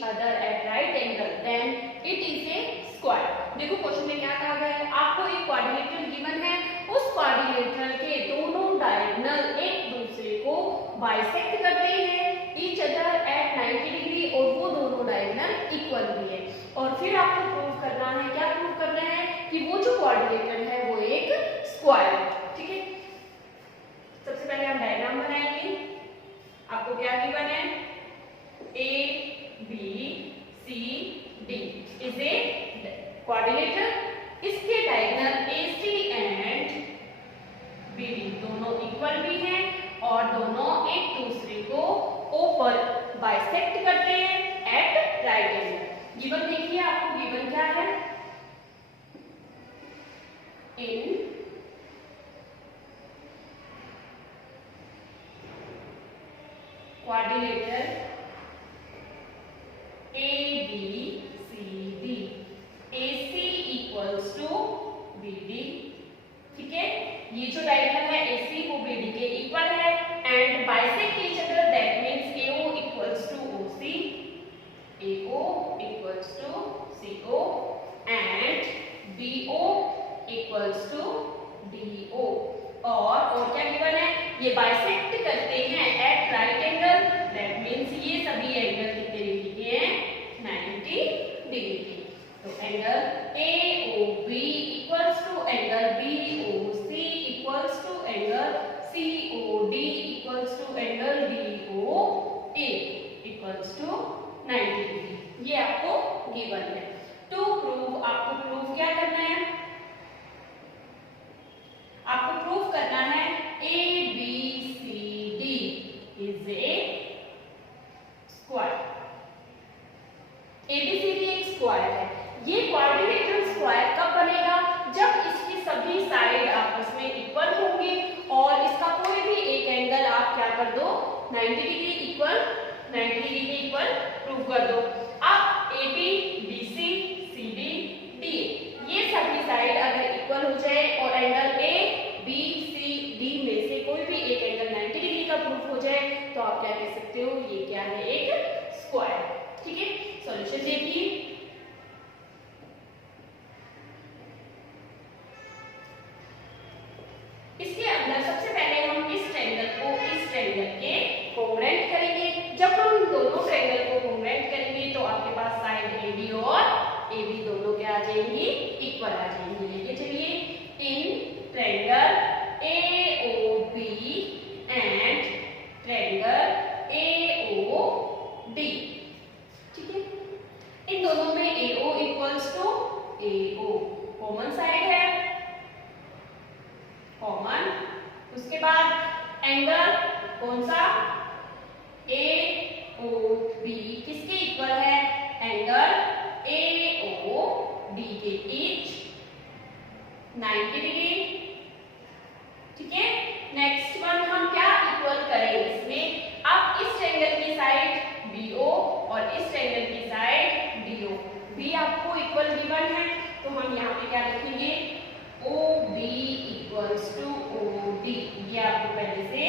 each other at right angle, then it is a square. देखो question में क्या कहा गया है, आपको एक क्वाड्रिलेटरल गिवन है, उस क्वाड्रिलेटरल के दोनों डायगोनल एक दूसरे को बाइसेक्ट करते हैं each other at 90 डिग्री और वो दोनों डायगोनल इक्वल भी है। और फिर आपको प्रूव करना है, क्या प्रूव करना है कि वो जो क्वाड्रिलेटरल है वो एक स्क्वायर है। ठीक है, सबसे पहले हम डायग्राम बनाएंगे। आपको क्या गिवन है, A B C D is a quadrilateral. इसके diagonal A C and B D दोनों इक्वल भी हैं और दोनों एक दूसरे को ओ पर बाइसेक्ट करते हैं एट राइट एंगल। गिवन देखिए, आपको गिवन क्या है, in quadrilateral A B C D AC equals to BD। ठीक है, ये जो डायगोनल है AC वो BD के इक्वल है and bisect each other, that means AO equals to OC, AO equals to CO and BO equals to DO। और क्या गिवन है, ये बाइसेक्ट करते हैं at right angle, that means ये सभी एंगल कितने डिग्री के हैं, 90 डिग्री के। तो angle AOB equals to angle BOC equals to angle COD equals to angle DOA equals to 90 degree. ये आपको गिवन है। टू प्रूव, आपको प्रूव क्या करना है, आपको प्रूव करना है ABCD is A square. ABCD एक स्क्वायर है। ये क्वाड्रिलेटरल स्क्वायर कब बनेगा, जब इसकी सभी साइड आपस में इक्वल होंगी और इसका कोई भी एक एंगल आप क्या कर दो, 90 डिग्री इक्वल, 90 डिग्री के इक्वल प्रूव कर दो। अब AB BC CD DA ये सभी साइड अगर इक्वल हो जाए और एंगल ABCD में से कोई भी एक एंगल 90 डिग्री का प्रूफ हो जाए तो आप क्या कह सकते हो, ये क्या है, एक स्क्वायर। ठीक है, सॉल्यूशन देखिए। इसके अंदर सबसे पहले हम इस ट्रायंगल को इस ट्रायंगल के कोंग्रुएंट करेंगे। जब हम दोनों ट्रायंगल को कोंग्रुएंट करेंगे तो आपके पास साइड AD और AB दोनों क्या आ जाएंगी, इक्वल आ जाएंगी। लेके चलिए, in triangle AOB and triangle AOD। ठीक है, इन दोनों में AO equals to AO common side है, कॉमन। उसके बाद एंगल कौन सा, AOB किसके इक्वल है, एंगल AOD के ईच 90 डिग्री। ठीक है, नेक्स्ट वन हम क्या इक्वल करेंगे इसमें, अब इस ट्रायंगल की साइड BO और इस ट्रायंगल की साइड DO। B आपको इक्वल गिवन है तो हम यहाँ पे क्या लिखेंगे, OB इक्वल्स टू OD, ये आपको पहले से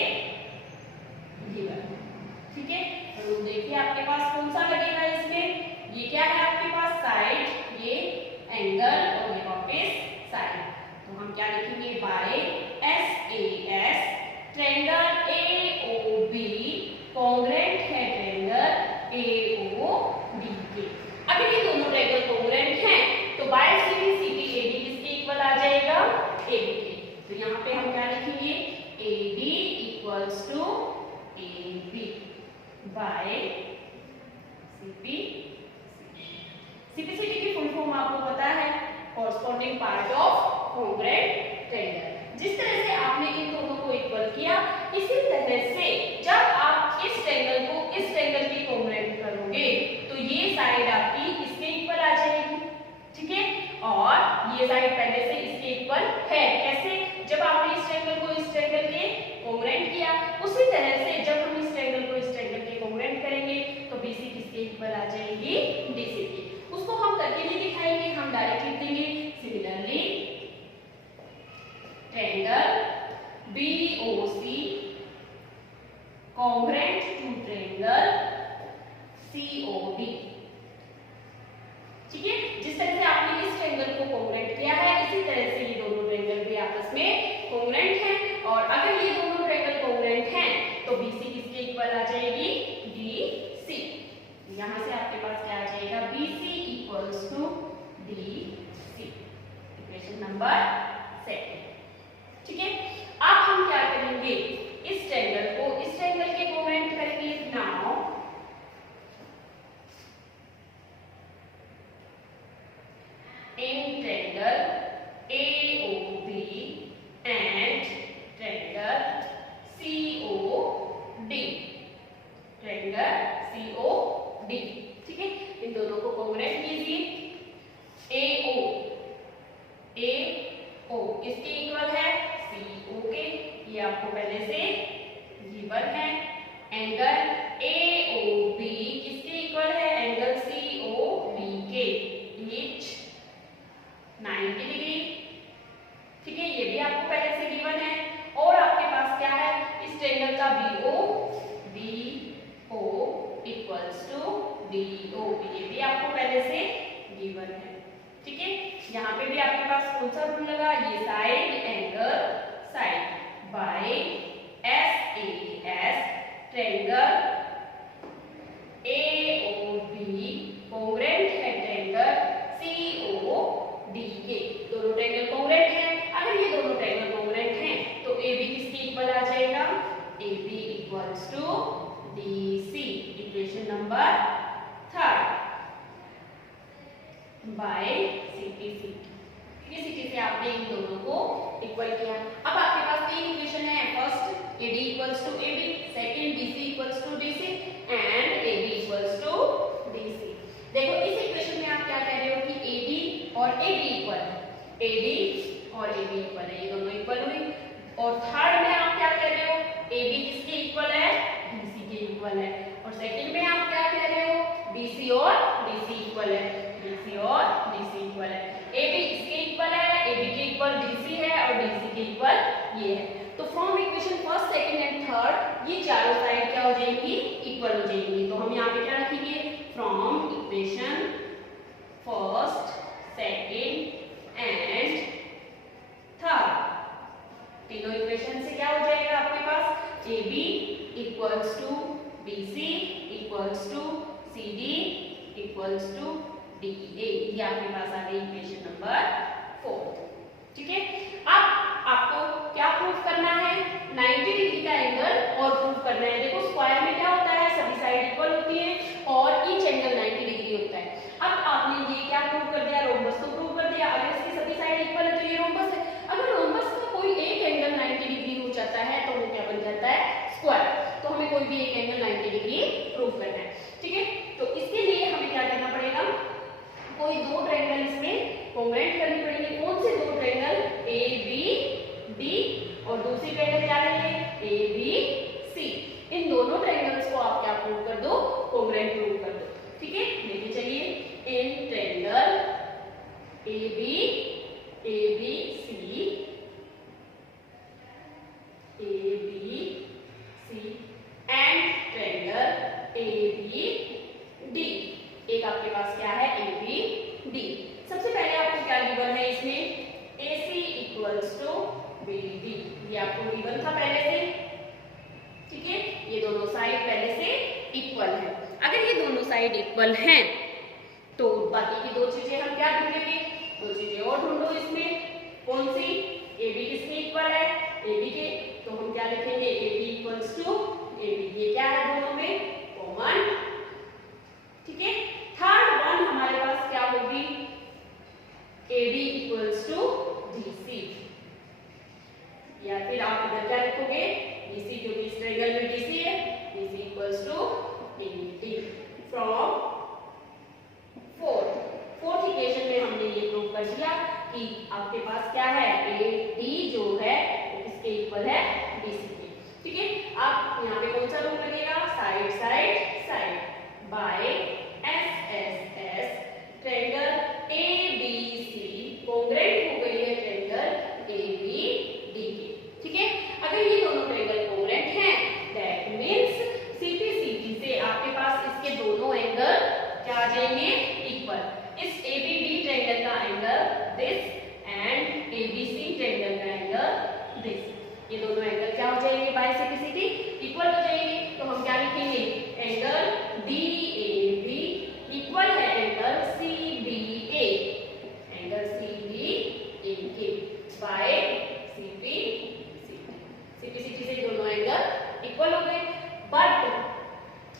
गिवन है। ठीक है, तो देखिए आपके पास कौन सा लगेगा इसमें, ये क्या है आपके पास साइड, ये एंगल और ये वापस साइड। तो हम क्या लिखेंगे, by SAS triangle AOB congruent है ट्रायंगल AOD के। अगर ये दोनों ट्रायंगल कॉन्ग्रुएंट हैं तो बाय CD AD किसके इक्वल आ जाएगा, AB के। तो यहाँ पे हम क्या लिखेंगे, AD equals to AB by CPCD की फुल फॉर्म आपको पता है, corresponding part of congruent triangle. जिस तरह से आपने इन दोनों को इक्वल किया, इसी तरह से जब आप इस ट्रायंगल को इस ट्रायंगल की कॉन्ग्रुएंट करोगे तो ये साइड आपकी इसके इक्वल आ जाएगी। ठीक है, और ये साइड पहले से इसके इक्वल है। कैसे, जब आपने इस ट्रायंगल को इस ट्रायंगल के कॉन्ग्रुएंट किया, उसी तरह से जब हम इस ट्रायंगल को इस ट्रायंगल के कॉन्ग्रुएंट करेंगे तो BC किसके इक्वल आ जाएगी, DC की। उसको हम करके नहीं दिखाएंगे, हम डायरेक्ट लिख देंगे, similarly triangle BOC congruent to triangle COD ठीक है, जिस तरह से आपने इस ट्रायंगल को कॉन्ग्रुएंट किया है इसी तरह से ये दोनों ट्रायंगल भी आपस में कॉन्ग्रुएंट हैं। और अगर ये दोनों ट्रायंगल कॉन्ग्रुएंट हैं तो BC किसके इक्वल आ जाएगी, DC। यहां से आपके पास क्या आ जाएगा, BC equals to DC, equation number 2। ठीक है, अब हम क्या करेंगे, इस ट्रायंगल को इस ट्रायंगल के कॉन्ग्रुएंट करेंगे। Now in triangle AOB and triangle COD, triangle COD, ठीक है, इन दोनों को कॉन्ग्रुएंट कीजिए। AO इसके इक्वल है CO के, ये आपको पहले से गिवन है। एंगल AOB किसके इक्वल है, एंगल COB के, ईच 90 डिग्री। ठीक है, ये भी आपको पहले से गिवन है। और आपके पास क्या है, इस ट्रायंगल का BO इक्वल्स टू DO, ये भी आपको पहले से गिवन है। ठीक है, यहाँ पे भी आपके पास कौन सा रूल लगा, ये side angle side by SAS, triangle AOB congruent है ट्रायंगल COD के, दोनों ट्रायंगल कॉन्ग्रुएंट हैं। अगर ये दोनों ट्रायंगल कॉन्ग्रुएंट हैं तो AB किसके इक्वल आ जाएगा, AB equals to DC, equation number 3 by CTC। CTC से आपने इन दोनों को इक्वल किया। अब आपके पास तीन इक्वेशन है, first AD equals to AD, second DC equals to DC and AB equals to DC। देखो इस इक्वेशन में आप क्या कह रहे हो कि AD और AB इक्वल है, AD और AB इक्वल है, ये दोनों इक्वल हुई। और थर्ड में आप क्या कह रहे हो, AB किसके इक्वल है, DC के इक्वल है। और सेकंड में आप क्या कह रहे हो, BC और DC इक्वल है, BC और DC इक्वल है। AB इसके इक्वल है, AB के इक्वल DC है और DC के इक्वल ये है। तो from equation first, second and third ये चारों साइड क्या हो जाएंगी, इक्वल हो जाएंगी। तो हम यहाँ पे क्या रखेंगे, from equation first, second and third, तीनों इक्वेशन से क्या हो जाएगा आपके पास, AB equals to BC equals to CD equals to DA, ये आपके पास आ गई इक्वेशन नंबर 4। ठीक है, अब आपको क्या प्रूफ करना है, 90 डिग्री का एंगल और प्रूफ करना है। देखो स्क्वायर में क्या होता है, सभी साइड इक्वल होती है और ईच एंगल 90 डिग्री होता है। अब आपने ये क्या प्रूव कर दिया, रोम्बस को प्रूव कर दिया। अगर इसकी सभी साइड इक्वल है तो ये रोम्बस है। अगर रोम्बस का कोई एक एंगल 90 डिग्री हो जाता है तो वो क्या बन जाता है, स्क्वायर। तो हमें कोई भी एक एंगल 90 डिग्री प्रूव करना है। ठीक है, तो इसके लिए हमें क्या करना पड़ेगा, कोई दो ट्रायंगल इसमें कॉन्ग्रुएंट करनी पड़ेगी। कौन से दो ट्रायंगल, ABD और दूसरी ट्रायंगल क्या लेंगे, ABC। इन दोनों ट्रायंगल्स को आप क्या प्रूव कर दो, कॉन्ग्रुएंट प्रूव कर दो। ठीक है, लेके चलिए, in triangle ABC and triangle ABD, एक आपके पास क्या है, ABD। सबसे पहले आपको क्या गिवन है इसमें, AC इक्वल्स टू BD, ये आपको गिवन था पहले से। ठीक है, ये दोनों साइड पहले से इक्वल है। अगर ये दोनों साइड इक्वल हैं तो बाकी की दो चीजें हम क्या ढूंढेंगे, दो चीजें और ढूंढो इसमें। कौन सी, AB किसके इक्वल है, AB के, तो हम क्या लिखेंगे, AB इक्वल्स टू AB, ये क्या है दोनों में, कॉमन। ठीक है, थर्ड वन हमारे पास क्या होगी, AD इक्वल्स टू DC, या फिर आप इधर क्या लिखोगे, BC, क्योंकि इस ट्रायंगल में DC है, BC equals to AD। From fourth equation में हमने ये प्रूव कर दिया कि आपके पास क्या है, AD जो है वो किसके इक्वल है, BC के। ठीक है, आप यहाँ पे कौन सा रूल लगेगा, side side side by SSS, triangle ABC congruent हो गई है ट्रायंगल ABD के। ठीक है, अगर ये दोनों ट्रायंगल कॉन्ग्रुएंट हैं दैट मींस CP से आपके पास इसके दोनों एंगल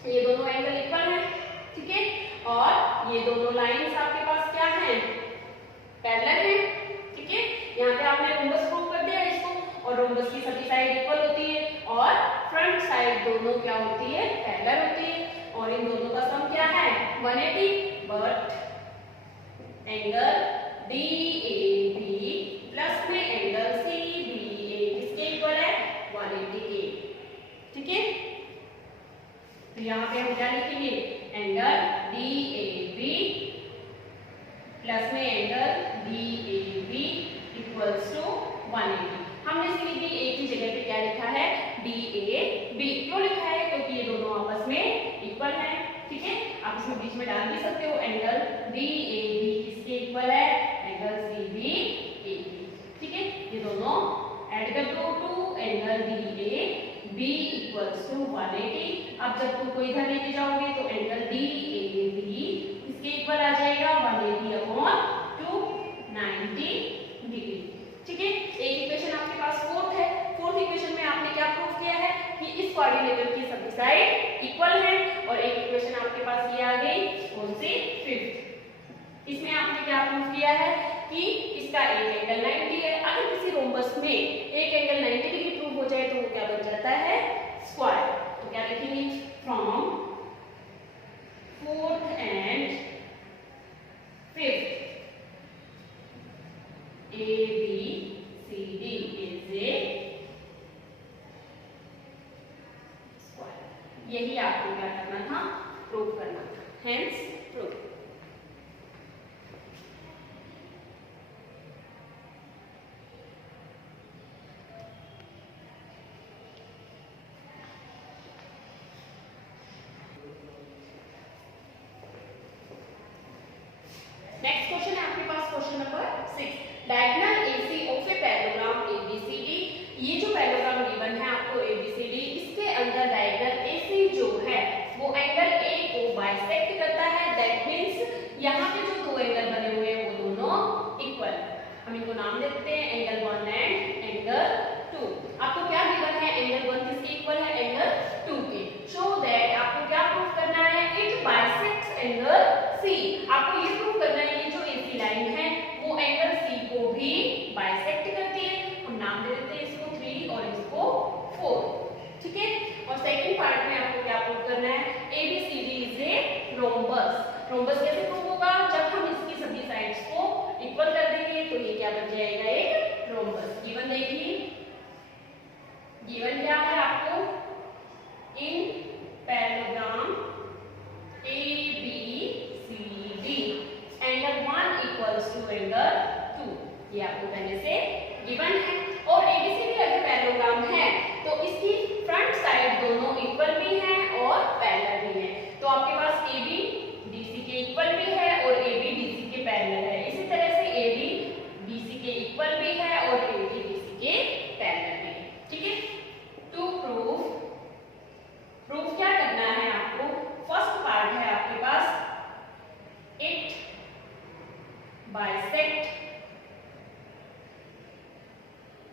ये दोनों एंगल इक्वल हैं, ठीक है। और ये दोनों लाइंस आपके पास क्या हैं, पैरेलल हैं, ठीक है। यहाँ पे आपने रोम्बस प्रूव कर दिया इसको, और रोम्बस की सभी साइड इक्वल होती है और फ्रंट साइड दोनों क्या होती है, पैरेलल होती है, और इन दोनों का सम क्या है 180। बट एंगल DAB प्लस में एंगल CBA किसके इक्वल है, 180 के, ठीक है। तो यहाँ पे हम क्या लिखेंगे, एंगल DAB प्लस में एंगल DAB इक्वल्स टू 180। हमने सीधे एक ही जगह पे क्या लिखा है, DAB। क्यों लिखा है, क्योंकि ये दोनों आपस में इक्वल हैं, ठीक है। आप इसमें बीच में डाल भी सकते हो, एंगल DAB किसके इक्वल है, एंगल CBAB, ठीक है। ये दोनों ऐड कर दो two angle DAB equals to 180। अब जब तुम कोई इधर लेके जाओगे तो एंगल DAB इसके इक्वल आ जाएगा 180 अपॉन 290 डिग्री, ठीक है। एक इक्वेशन आपके पास फोर्थ है। फोर्थ इक्वेशन में आपने क्या प्रूव किया है कि इस क्वाड्रिलेटरल की सभी साइड इक्वल है, और एक इक्वेशन आपके पास ये आ गई कौन सी, फिफ्थ। इसमें आपने क्या प्रूव किया है कि इसका एक एंगल 90 है। अगर किसी रोम्बस में एक एंगल 90 डिग्री प्रूव हो जाए तो वो क्या बन जाता है, स्क्वायर। तो क्या लिखेंगे, from fourth and fifth ABCD is a square। यही आपको क्या करना था, प्रूव करना था, हेंस प्रूव। नेक्स्ट क्वेश्चन है आपके पास, question number 6। Diagonal AC of a parallelogram ABCD। ये जो पैराग्राम गिवन है आपको ABCD, इसके अंदर डायगोनल AC जो है वो एंगल A को बाइसेक्ट करता है। दैट मींस यहाँ पे जो दो एंगल बने हुए हैं वो दोनों इक्वल। हम इनको नाम देते हैं एंगल 1 एंड एंगल 2। आपको क्या गिवन है, एंगल 1 किसके इक्वल है, एंगल 2 के। शो दैट आपको क्या प्रूव करना है, इट बाइसेक्ट्स एंगल C। आपको ये प्रूव करना है ये जो AC लाइन है वो एंगल C को भी बाइसेक्ट करती है। हम नाम दे देते हैं इसको 3 और इसको 4, ठीक है। और सेकंड पार्ट में आपको क्या प्रूव करना है, ABCD is a rhombus. Rhombus कैसे प्रूव होगा, जब हम इसकी सभी साइड्स को इक्वल कर देंगे तो ये क्या बन जाएगा, एक रोम्बस। गिवन देखिए, गिवन क्या है आपको, in parallelogram ABCD angle 1 equals to angle 2। ये आपको पहले से गिवन है। और ABCD अगर पैरेललोग्राम है तो इसकी फ्रंट साइड दोनों इक्वल भी हैं और पैरेलल भी हैं। तो आपके पास AB DC के इक्वल भी है और AB DC के पैरेलल है। इसी तरह से AB BC के इक्वल भी है और AB DC के पैरेलल भी है, ठीक है। टू प्रूफ क्या करना है आपको, फर्स्ट पार्ट है आपके पास it bisect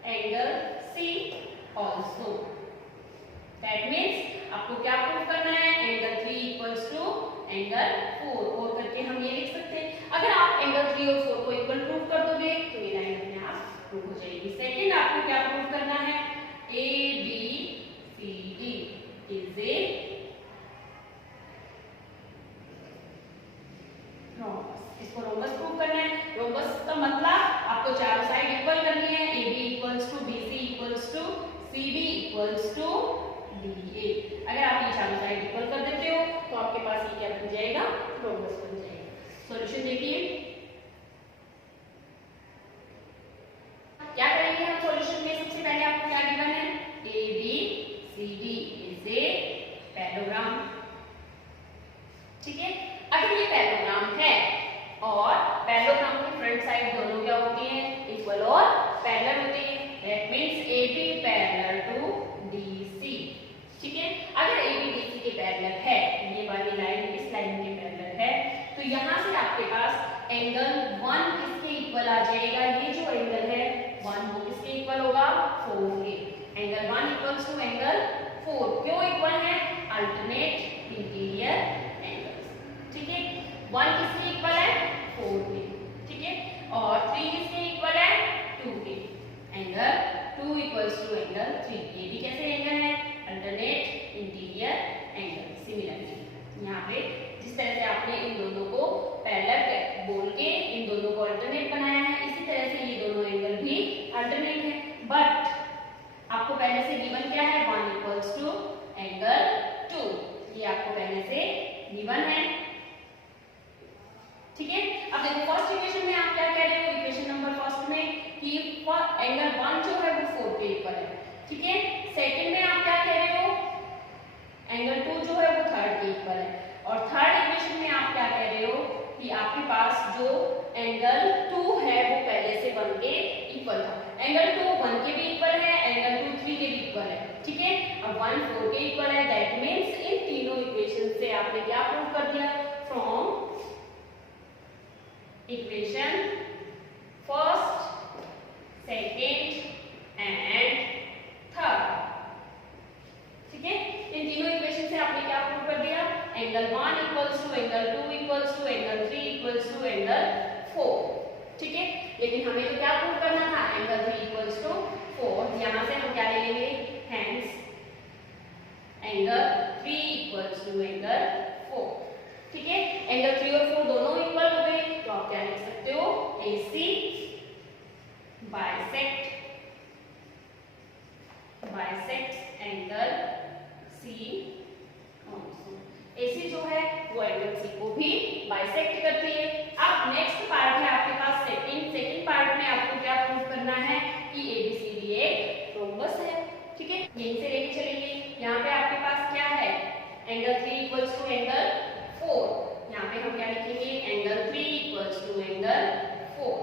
angle C also। That means आपको क्या प्रूव करना है, एंगल 3 इक्वल्स टू एंगल 4। और करके हम ये लिख सकते हैं, अगर आप एंगल 3 और 4 को इक्वल प्रूव कर दोगे तो ये लाइन अपने आप प्रूव हो जाएगी। सेकंड आपको क्या प्रूव करना है, ABCD इज ए रोम्बस। इसको रोम्बस प्रूव करना है। रोम्बस का मतलब आपको चारों साइड इक्वल करनी है, AB equals to BC equals to CD equals to DA। अगर आप ये चारों साइड इक्वल कर देते हो तो आपके पास ये क्या बन जाएगा, रोम्बस बन जाएगा। सॉल्यूशन देखिए, क्या करेंगे हम सॉल्यूशन में। सबसे पहले आपको क्या गिवन है, ABCD इज ए पैरेललोग्राम, ठीक है। अगर ये पैरेललोग्राम है और पैरेललोग्राम की फ्रंट साइड दोनों क्या होती है, इक्वल और पैरेलल होती है। That means AB parallel to DC, ठीक है। अगर AB DC के पैरेलल है, ये वाली लाइन इस लाइन के पैरेलल है, तो यहाँ से आपके पास एंगल 1 किसके इक्वल आ जाएगा, ये जो एंगल है 1 वो किसके इक्वल होगा, 4 के। Angle 1 equals to angle 4। क्यों इक्वल है, अल्टरनेट 1 4 के इक्वल है। दैट मीन्स इन तीनों इक्वेशन से आपने क्या प्रूव कर दिया? From equation first, second and third, ठीक है, इन तीनों इक्वेशन से आपने क्या प्रूव कर दिया? Angle 1 equals to angle 2 equals to angle 3 equals to angle 4, ठीक है। लेकिन हमें तो क्या प्रूव करना था? Angle 3 equals to 4। यहां से हम क्या ले लेंगे? Hence angle 3 equals to angle 4, ठीक है। एंगल 3 और 4 दोनों इक्वल हो गए, तो आप क्या लिख सकते हो? AC bisect angle C also। AC जो है वो एंगल C को भी बाइसेक्ट करती है। अब नेक्स्ट पार्ट है आपके पास सेकंड पार्ट में आपको क्या प्रूव करना है? कि ABCD एक रोम्बस है, ठीक है। यहीं से लेके चलेंगे। यहाँ पे आपके पास क्या है? Angle 3 equals to angle 4। यहाँ पे हम क्या लिखेंगे? एंगल 3 इक्वल्स टू एंगल 4,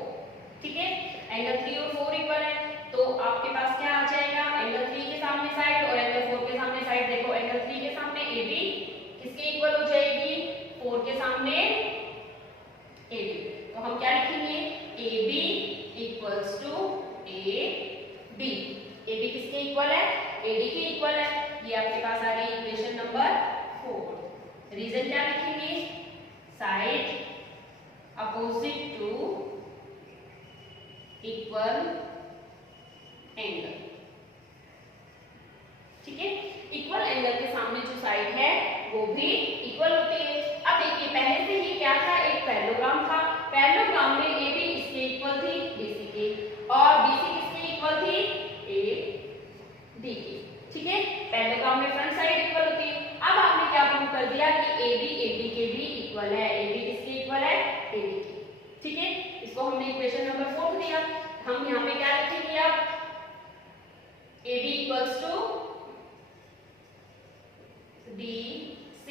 ठीक है। एंगल 3 और 4 इक्वल है, तो आपके पास क्या आ जाएगा? एंगल 3 के सामने साइड और एंगल 4 के सामने साइड। देखो एंगल 3 के सामने AB किसके इक्वल हो जाएगी? 4 के सामने AB। तो हम क्या लिखेंगे? AB equals to AB। AB किसके इक्वल है? AD के इक्वल है। ये आपके पास आ गई इक्वेशन नंबर 4। रीजन क्या लिखेंगे? Side opposite to equal angle, ठीक है। इक्वल एंगल के सामने जो साइड है वो भी इक्वल होती है। अब देखिए पहले से ही क्या था? एक पैरेललोग्राम था। पैरेललोग्राम में AB इसके इक्वल थी BC के, और BC किसके इक्वल थी? AD के, ठीक है। पैरेललोग्राम में फ्रंट साइड इक्वल होती है। अब आपने क्या प्रूव कर दिया? कि AB AD के भी इक्वल है। AB किसके इक्वल है? AD के, ठीक है। इसको हमने इक्वेशन नंबर 4 दिया। हम यहाँ पे क्या लिखेंगे? अब AB इक्वल्स टू DC,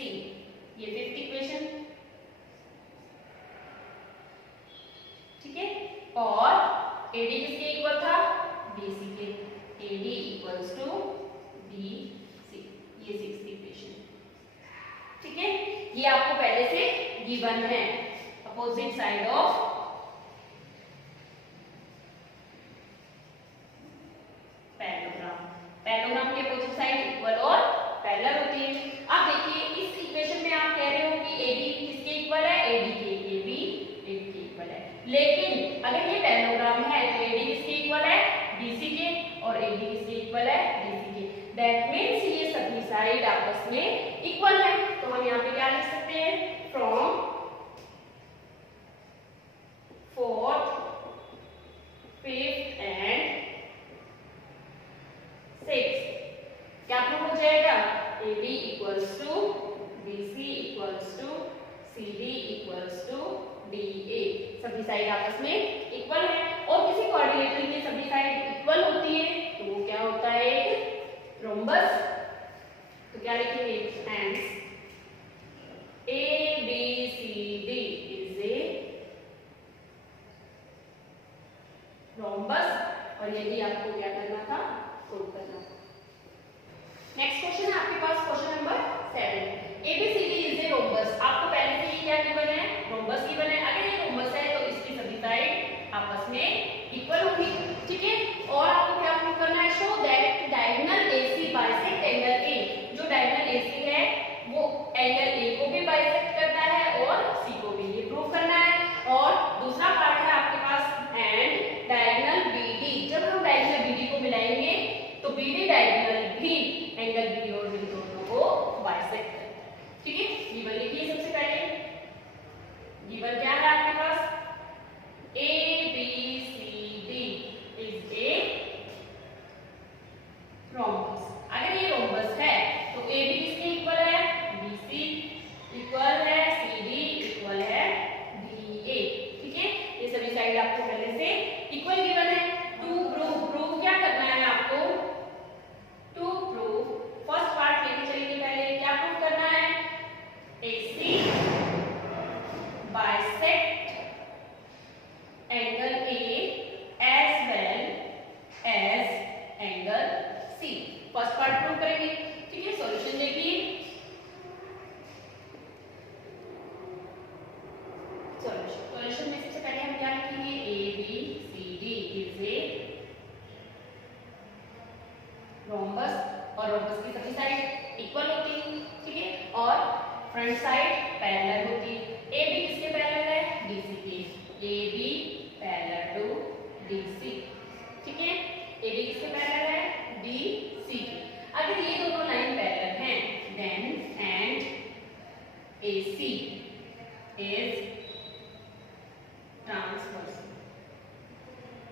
ये 5th इक्वेशन, ठीक है। और AD किसके इक्वल था? BC के। AD इक्वल्स टू BC, ये 6th इक्वेशन, ठीक है। ये आपको पहले से गिवन है। अपोजिट साइड ऑफ पैरेललोग्राम की अपोजिट साइड इक्वल और पैरेलल होती है। अब देखिए इस इक्वेशन में आप कह रहे हो कि AB किसके इक्वल है? AD के। AB AD के इक्वल है। लेकिन अगर ये पैरेललोग्राम है तो AD किसके इक्वल है? BC के, और AD किसके इक्वल है? BC के। दैट मींस ये सभी साइड आपस में इक्वल है। तो हम यहाँ पे क्या लिख सकते हैं? From 4th, 5th and 6th क्या प्रूव हो जाएगा? AB equals to BC equals to CD equals to DA। सभी साइड आपस में इक्वल है, और किसी क्वाड्रिलेटरल में सभी साइड इक्वल होती है तो वो क्या होता है? एक रोम्बस। तो क्या लिखेंगे? Hence ABCD is a rhombus. और यदि आपको क्या करना था? प्रूव करना था। नेक्स्ट क्वेश्चन है आपके पास, question number 7। ABCD is a rhombus. आपको पहले से ही क्या गिवन है? रोम्बस गिवन है। अगर ये रोम्बस है तो इसकी सभी साइड आपस में इक्वल होगी, ठीक है। और आपको क्या प्रूव करना है? Show that diagonal AC bisect angle A। जो डायगोनल AC है वो एंगल A को भी बाइसेक्ट करता है और C को भी, ये प्रूव करना है। और दूसरा पार्ट है आपके पास एंड डायगोनल BD। जब हम डायगोनल BD को मिलाएंगे तो BD डायगोनल भी एंगल B और D दोनों को बाइसेक्ट करता है, ठीक है। गिवन लिखिए सबसे पहले। गिवन क्या है आपके पास? ABCD is a rhombus. अगर ये रोम्बस है तो AB किसके इक्वल है? BC इक्वल है CD इक्वल है DA, ठीक है। ये सभी साइड आपको पहले से इक्वल गिवन है। टू प्रूव क्या करना है आपको? टू प्रूव फर्स्ट पार्ट लेके चलेंगे। पहले क्या प्रूव करना है? AC bisect front side parallel होती है। ए बी किसके पैरेलल है? डीसी के। A B parallel to DC, ठीक है। ए बी किसके पैरेलल है? डीसी के। अगर ये दोनों लाइन पैरेलल हैं then and AC is transversal.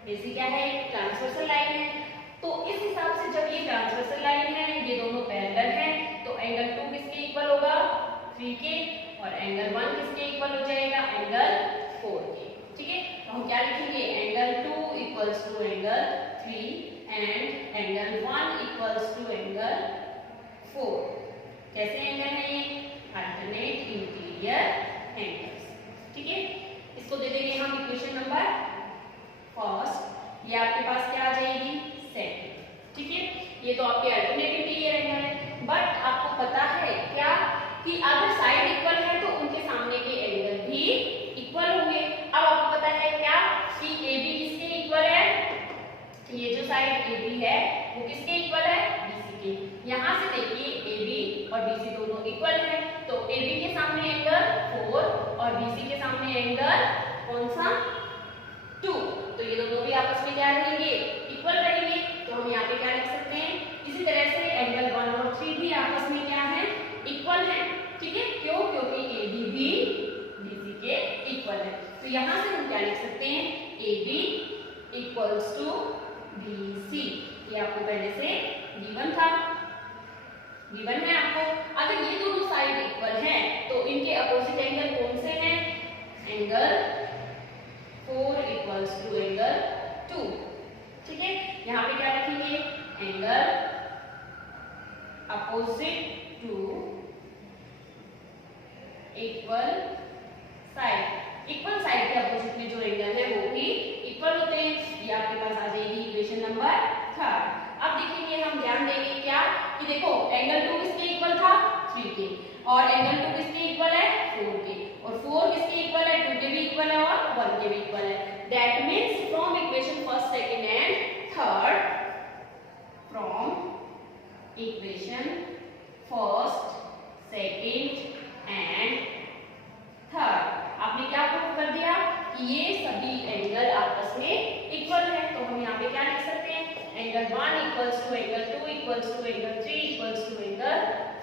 AC क्या है? ट्रांसवर्सल लाइन है। तो इस हिसाब से जब ये ट्रांसवर्सल लाइन है, ये दोनों पैरेलल हैं, तो एंगल 2 किसके इक्वल होगा? 3 के। और एंगल 1 किसके इक्वल हो जाएगा? एंगल 4 के, ठीक है। तो हम क्या लिखेंगे? Angle 2 equals to angle 3 and angle 1 equals to angle 4। कैसे एंगल है ये? अल्टरनेट इंटीरियर एंगल्स, ठीक है। इसको दे देंगे हम इक्वेशन नंबर फर्स्ट। ये आपके पास क्या आ जाएगी? सेकंड, ठीक है। ये तो आपके अल्टरनेट इंटीरियर एंगल है। बट आपको पता है क्या कि अगर साइड इक्वल है तो उनके सामने के एंगल भी इक्वल होंगे। अब आपको पता है क्या कि AB किसके इक्वल है? ये जो साइड AB है वो किसके इक्वल है? BC के। यहाँ से देखिए AB और BC दोनों इक्वल है, तो AB के सामने एंगल 4 और BC के सामने एंगल कौन सा? 2। तो ये दोनों भी आपस में क्या रहेंगे? इक्वल रहेंगे। तो हम यहाँ पे क्या लिख सकते हैं? इसी तरह से एंगल 1 और 3 भी आपस में क्या है? इक्वल है, ठीक है। क्यों? क्योंकि AB भी BC के इक्वल है। तो यहाँ से हम क्या लिख सकते हैं? AB equals to BC। ये आपको पहले से गिवन था, गिवन है आपको। अगर ये दोनों साइड इक्वल हैं तो इनके अपोजिट एंगल कौन से हैं? एंगल 4 इक्वल्स टू एंगल 2, ठीक है। यहाँ पे क्या लिखेंगे? Angle opposite to equal side. Equal side के अपोजिट में जो एंगल है वो भी इक्वल होते हैं। ये आपके पास आ जाएगी इक्वेशन नंबर 3। अब देखेंगे, हम ध्यान देंगे क्या कि देखो एंगल 2 किसके इक्वल था? 3 के। और एंगल 2 किसके इक्वल है? 4 के। और 4 किसके इक्वल है? 2 के भी इक्वल है और 1 के भी इक्वल है। That means from equation first, second and third, from equation first, second and third आपने क्या प्रूव कर दिया कि ये सभी एंगल आपस में इक्वल है। तो हम यहाँ पे क्या लिख सकते हैं? Angle 1 equals to angle 2 equals to angle 3 equals to angle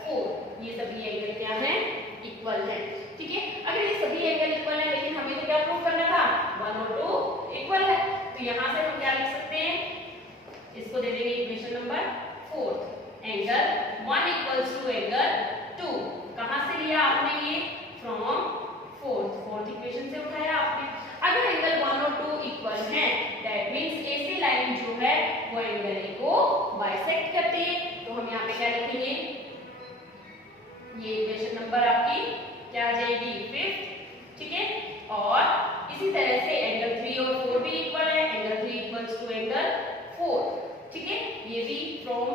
4। ये सभी एंगल क्या है? इक्वल है, ठीक है। अगर ये सभी एंगल इक्वल है लेकिन हमें तो क्या प्रूव करना था? 1 और 2 इक्वल है। तो यहाँ से हम क्या लिख सकते हैं? इसको दे देंगे equation number 4। Angle 1 equals to angle 2। कहाँ से लिया आपने? ये फ्रॉम फोर्थ इक्वेशन से उठाया आपने। अगर एंगल 1 और 2 इक्वल हैं, दैट मींस AC लाइन जो है वो एंगल A को बाइसेक्ट करती है। तो हम यहाँ पे क्या लिखेंगे? ये इक्वेशन नंबर आपकी क्या आ जाएगी? 5th, ठीक है। और इसी तरह से एंगल 3 और 4 भी इक्वल है। एंगल 3 इक्वल्स टू एंगल 4, ठीक है। ये भी फ्रॉम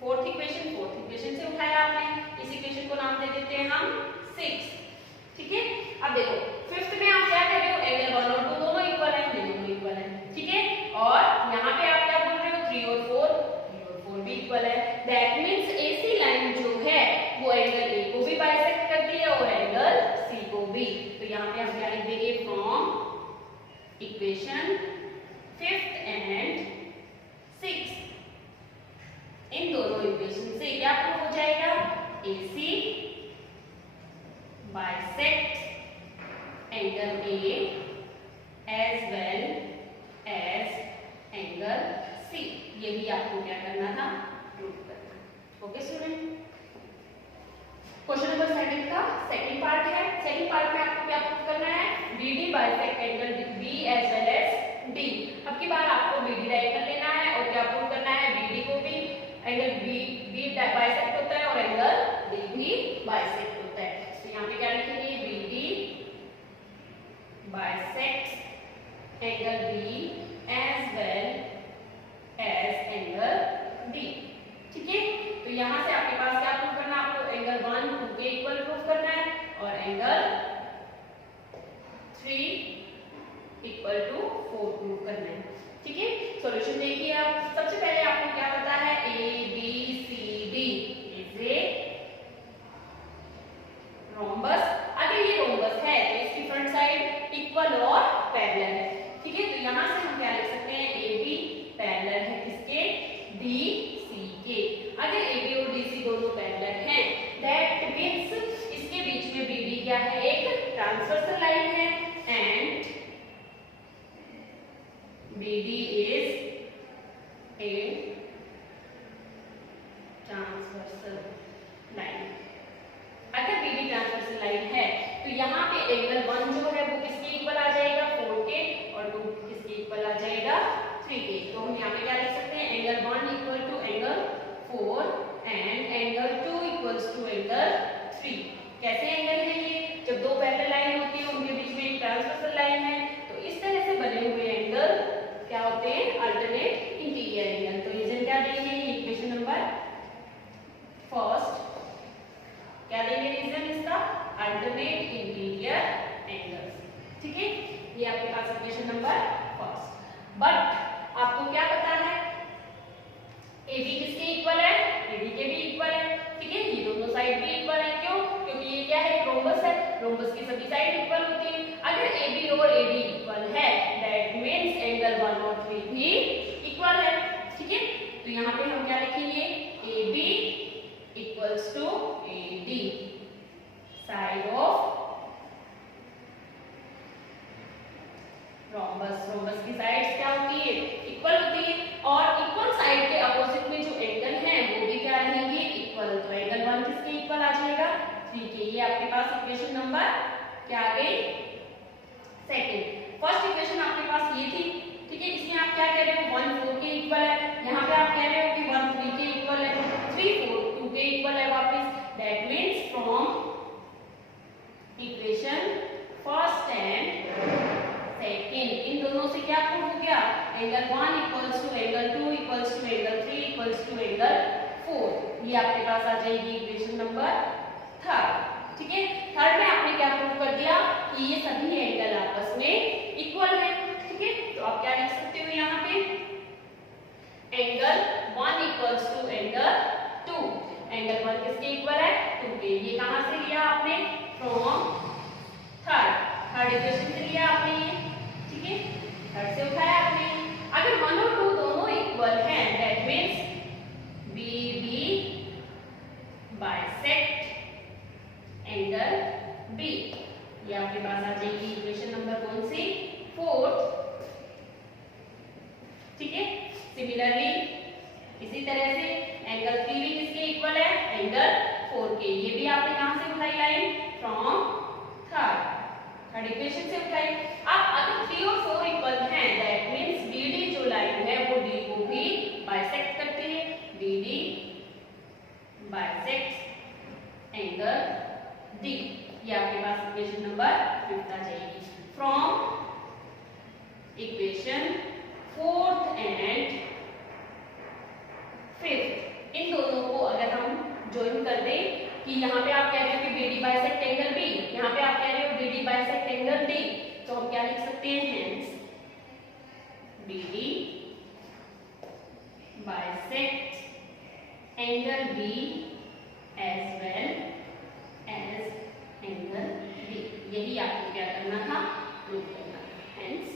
फोर्थ इक्वेशन से उठाया आपने। इस इक्वेशन को नाम दे देते हैं हम 6, ठीक है। अब देखो 5th में आप क्या कर रहे हो? एंगल 1 और 2 दोनों इक्वल है, दोनों इक्वल है, ठीक है। और यहाँ पे आप क्या बोल रहे हो? 3 और 4 भी इक्वल है। दैट मींस AC लाइन जो है वो एंगल A को भी बाइसेक्ट करती है और एंगल C को भी। तो यहाँ पे हम क्या लिख देंगे? From equation 5th and 6th, इन दोनों इक्वेशन से क्या प्रूव हो जाएगा? AC bisect angle A as well as angle C। ये भी आपको क्या करना था? प्रूव करना। ओके स्टूडेंट, क्वेश्चन नंबर 7 का सेकंड पार्ट है। सेकंड पार्ट में आपको क्या प्रूव करना है? BD bisect angle B as well as D। अब की बार आपको BD डायगोनल लेना है और क्या प्रूव करना है? BD को भी एंगल B बाइसेक्ट होता है और एंगल D भी बाइसेक्ट होता है। तो यहाँ पे क्या लिखेंगे? BD bisect angle B as well as angle D, ठीक है। तो यहाँ से आपके पास क्या प्रूव करना है? आपको एंगल 1 2 के इक्वल प्रूव करना है और एंगल 3 इक्वल टू 4 प्रूव करना है, ठीक है। सॉल्यूशन देखिए आप। सबसे पहले आपको क्या पता है? A B C D is a अगर AB और DC दोनों पैरेलल हैं, दैट मीन्स इसके बीच में BD क्या है, एक ट्रांसवर्सल लाइन है, and BD is a transversal line. अगर BD ट्रांसवर्सल लाइन है तो यहाँ पे एंगल 1 जो है वो किसके इक्वल आ जाएगा, 4 के, और 2 किसके इक्वल आ जाएगा, 3 के। तो हम यहाँ पे क्या लिख सकते हैं, angle 1 equal to angle 4 and angle 2 equals to angle 3। कैसे एंगल है ये, जब दो पैरेलल लाइन होती है उनके बीच में एक ट्रांसवर्सल लाइन है, तो इस तरह से बने हुए एंगल क्या होते हैं, अल्टरनेट इंटीरियर एंगल। तो रीजन क्या देंगे, इक्वेशन नंबर फर्स्ट क्या देंगे, रीजन इसका अल्टरनेट इंटीरियर एंगल्स। ठीक है, ये आपके पास इक्वेशन नंबर फर्स्ट। बट आपको क्या पता है, AB किसके इक्वल है, AD के भी इक्वल है। ठीक है, ये दोनों साइड भी इक्वल है, क्यों, क्योंकि ये क्या है, रोम्बस है, रोम्बस की सभी साइड इक्वल होती है। अगर AB और AD इक्वल है, दैट मींस एंगल 1 और 3 भी इक्वल है। ठीक है, तो यहाँ पे हम क्या लिखेंगे, AB equals to AD, side of rhombus. Rhombus की साइड्स क्या होती है, इक्वल होती है, और इक्वल साइड के अपोजिट में जो एंगल है वो भी क्या रहेंगे, इक्वल। तो एंगल 1 किसके इक्वल आ जाएगा, 3 के। ये आपके पास इक्वेशन नंबर क्या आ गई, सेकंड। फर्स्ट इक्वेशन आपके पास ये थी। ठीक है, इसमें आप क्या कह रहे हो, 1 4 के इक्वल है, यहाँ पे आप कह रहे हो कि 1 3 के इक्वल है, 3 4 2 के इक्वल है वापस। That means from equation first and second, इन दोनों से क्या प्रूव हो गया, angle 1 equals to angle 2 equals to angle 3 equals to angle 4। ये आपके पास आ जाएगी इक्वेशन नंबर थर्ड। ठीक है, थर्ड में आपने क्या प्रूव कर दिया कि ये सभी एंगल आपस में इक्वल है। ठीक है, तो आप क्या लिख सकते हो यहाँ पे, angle 1 equals to angle 2। Angle 1 किसके इक्वल है, 2 के। ये कहां से लिया आपने, फ्रॉम थर्ड इक्वेशन से लिया आपने ये। ठीक है, थर्ड से उठाया आपने। अगर 1 और 2 दोनों इक्वल हैं, that means BD bisect angle B। ये आपके पास आ जाएगी इक्वेशन नंबर कौन सी, फोर्थ। ठीक है, सिमिलरली इसी तरह से एंगल 3 भी किसके इक्वल है, एंगल 4 के। ये भी आपने कहां से उठाई लाइन, फ्रॉम थर्ड इक्वेशन से उठाई। अब अगर 3 और 4 इक्वल हैं, दैट मींस BD जो लाइन है वो D को भी बाइसेक्ट करती है। BD bisect angle D। ये आपके पास इक्वेशन नंबर 5 आ जाएगी। From equation fourth and fifth, इन दोनों को अगर हम ज्वाइन कर दें कि यहाँ पे आप कह रहे हो कि BD बाइसेक्ट एंगल B, यहाँ पे आप कह रहे हो BD बाइसेक्ट एंगल D, तो हम क्या लिख सकते हैं, hence BD bisect angle B as well as angle D। यही आपको क्या करना था, प्रूव करना था। हेंस